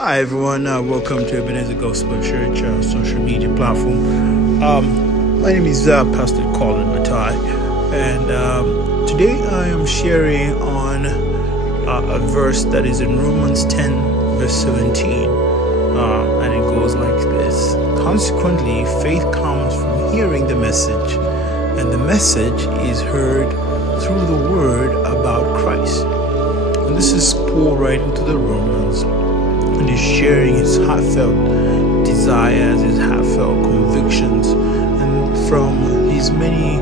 Hi everyone, welcome to Ebenezer Gospel Church social media platform. My name is Pastor Colin Matai, and today I am sharing on a verse that is in Romans 10 verse 17, and it goes like this. Consequently, faith comes from hearing the message, and the message is heard through the word about Christ. And this is Paul writing to the Romans, and he's sharing his heartfelt desires, his heartfelt convictions, and from his many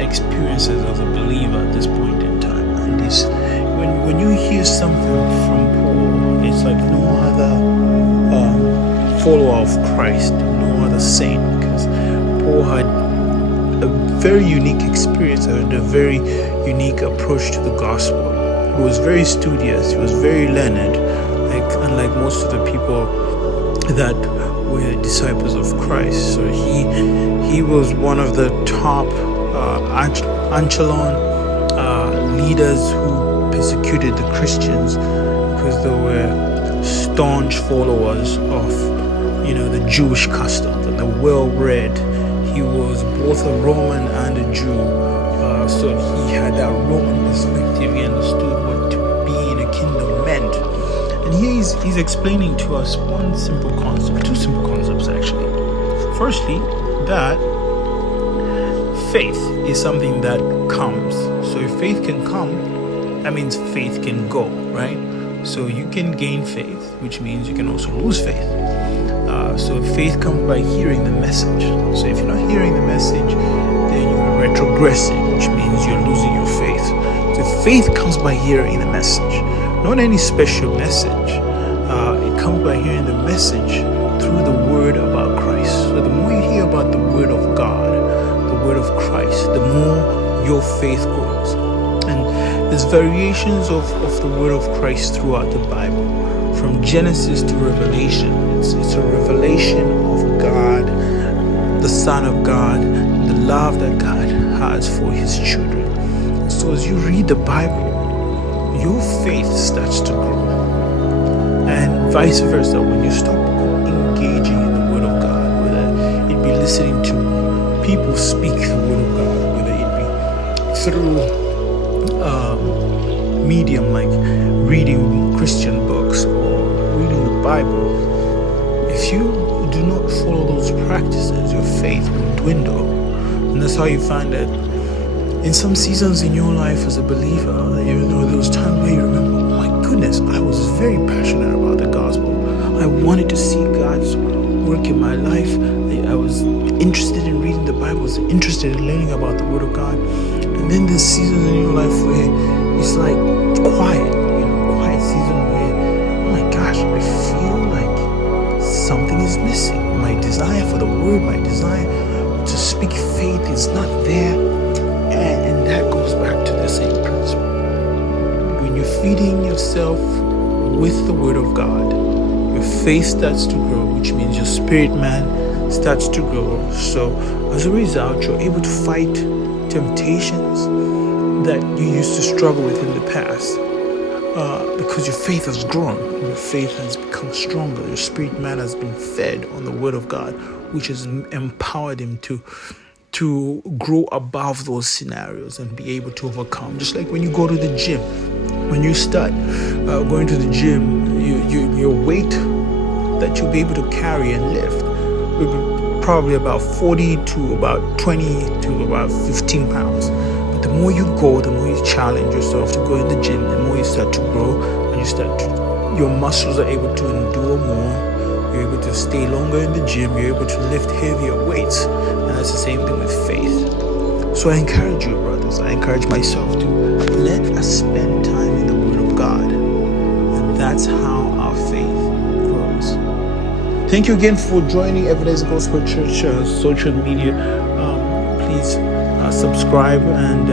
experiences as a believer at this point in time. And this, when you hear something from Paul, it's like no other follower of Christ, no other saint, because Paul had a very unique experience and a very unique approach to the gospel. He was very studious, he was very learned, unlike most of the people that were disciples of Christ. So he was one of the top echelon leaders who persecuted the Christians because they were staunch followers of the Jewish customs and the well-read. He was both a Roman and a Jew, so he had that Roman perspective. He understood what to be in a kingdom meant. And here he's explaining to us one simple concept, two simple concepts actually. Firstly, that faith is something that comes. So if faith can come, that means faith can go, right? So you can gain faith, which means you can also lose faith. So faith comes by hearing the message. So if you're not hearing the message, then you're retrogressing, which means you're losing your faith. So faith comes by hearing the message. Not any special message. It comes by hearing the message through the word about Christ. So the more you hear about the word of God, the word of Christ, the more your faith grows. And there's variations of the word of Christ throughout the Bible, from Genesis to Revelation. It's a revelation of God, the Son of God, the love that God has for his children. So as you read the Bible, your faith starts to grow, and vice versa. When you stop engaging in the word of God, whether it be listening to people speak the word of God, whether it be through medium like reading Christian books or reading the Bible, if you do not follow those practices, your faith will dwindle. And that's how you find that in some seasons in your life as a believer, there was times where you remember, oh my goodness, I was very passionate about the gospel. I wanted to see God's work in my life. I was interested in reading the Bible, I was interested in learning about the Word of God. And then there's seasons in your life where it's like quiet, quiet season where, oh my gosh, I feel like something is missing. My desire for the Word, my desire to speak faith is not there. And that goes back to the same principle. When you're feeding yourself with the word of God, your faith starts to grow, which means your spirit man starts to grow. So as a result, you're able to fight temptations that you used to struggle with in the past, because your faith has grown, your faith has become stronger, your spirit man has been fed on the word of God, which has empowered him to grow above those scenarios and be able to overcome. Just like when you go to the gym, when you start going to the gym, your weight that you'll be able to carry and lift will be probably about 40 to about 20 to about 15 pounds. But the more you go, the more you challenge yourself to go in the gym, the more you start to grow, and your muscles are able to endure more. You're able to stay longer in the gym. You're able to lift heavier weights. And that's the same thing with faith. So I encourage you, brothers. I encourage myself to let us spend time in the Word of God. And that's how our faith grows. Thank you again for joining Ebenezer Gospel Church social media. Please subscribe and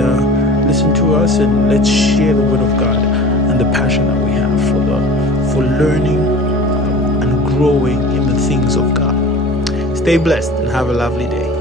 listen to us, and let's share the Word of God and the passion that we have for learning growing in the things of God. Stay blessed and have a lovely day.